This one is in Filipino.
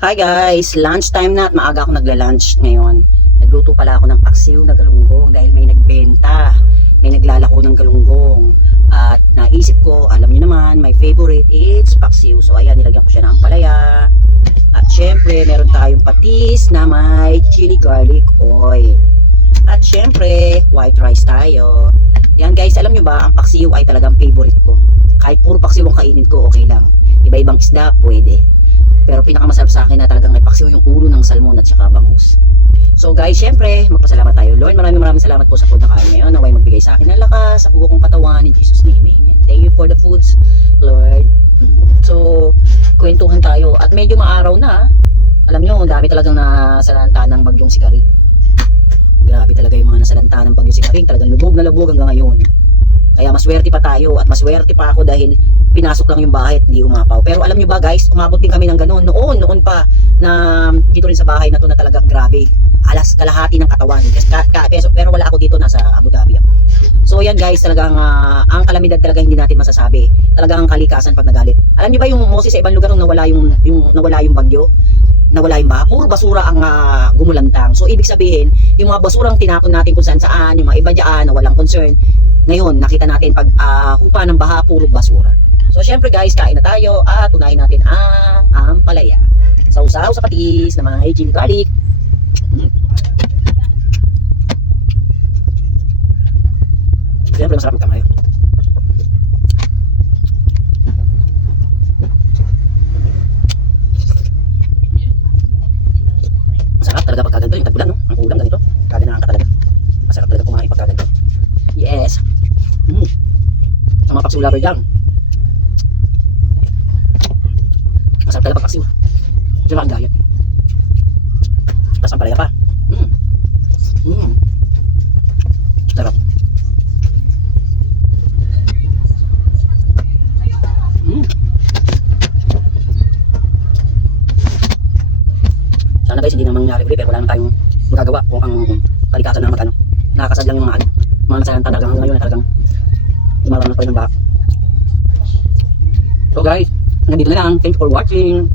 Hi guys, lunch time na at maaga ako nagla-lunch ngayon. Nagluto pala ako ng paksiw na galunggong dahil may nagbenta. May naglalako ng galunggong. At naisip ko, alam niyo naman, my favorite is paksiw. So ayan, nilagyan ko siya ng ampalaya. At syempre, meron tayong patis na may chili garlic oil. At syempre, white rice tayo. Yan guys, alam nyo ba, ang paksiw ay talagang favorite ko. Kahit puro paksiw ang kainin ko, okay lang. Iba-ibang isda, pwede. Pero pinakamasarap sa akin na talagang may paksiw yung ulo ng salmon at saka bangus. So guys, syempre, magpasalamat tayo. Lord, maraming maraming salamat po sa food na kain ngayon. Naway magbigay sa akin ng lakas, sa buo kong katawan, in Jesus' name, amen. Thank you for the foods, Lord. So, kwentuhan tayo. At medyo maaraw na. Alam nyo, ang dami talagang nasalanta ng bagyong sikaring. Grabe talaga yung mga nasalanta ng bagyong sikaring. Talagang lubog na lubog hanggang ngayon. Kaya maswerte pa tayo at maswerte pa ako dahil pinasok lang yung bahay at hindi umapaw. Pero alam nyo ba guys, umabot din kami ng ganun. Noon, noon pa na dito rin sa bahay na to na talagang grabe. Alas kalahati ng katawan. Kasi, ka, pero, wala ako dito nasa Abu Dhabi. So yan guys, talagang ah, ang kalamidad talaga hindi natin masasabi. Talagang ang kalikasan pag nagalit. Alam nyo ba yung Moses sa ibang lugar nung nawala yung, yung nawala yung bagyo? nawala yung baha, puro basura ang ah, gumulantang. So, ibig sabihin, yung mga basurang tinapon natin kung saan saan, yung mga iba dyan na walang concern, ngayon, nakita natin pag ah, hupa ng baha, puro basura. So, syempre guys, kain na tayo at unahin natin ang ampalaya. Sausaw sa patis na mga chili garlic. Siyempre, masarap magkamayo. Masarap talaga pagka ganito yung tagbulan, no? Ang ulam ganito. Kaganaan ka talaga. Masarap talaga kumain ganito. Yes. Mm. Sa mga paksiw lover dyan. Masarap talaga paksiw. Diyan ang diet. Tapos ang palaya pa. Mm. Mm. Sarap. Mm. Sana guys, hindi na mangyari ulit pero wala naman tayong magagawa kung ang kalikasan na magano. Nakakasad lang yung mga ano, mga nasalanta talagang hanggang ngayon talagang lumarang pa ng baha. So guys, hanggang dito na lang. Thank you for watching.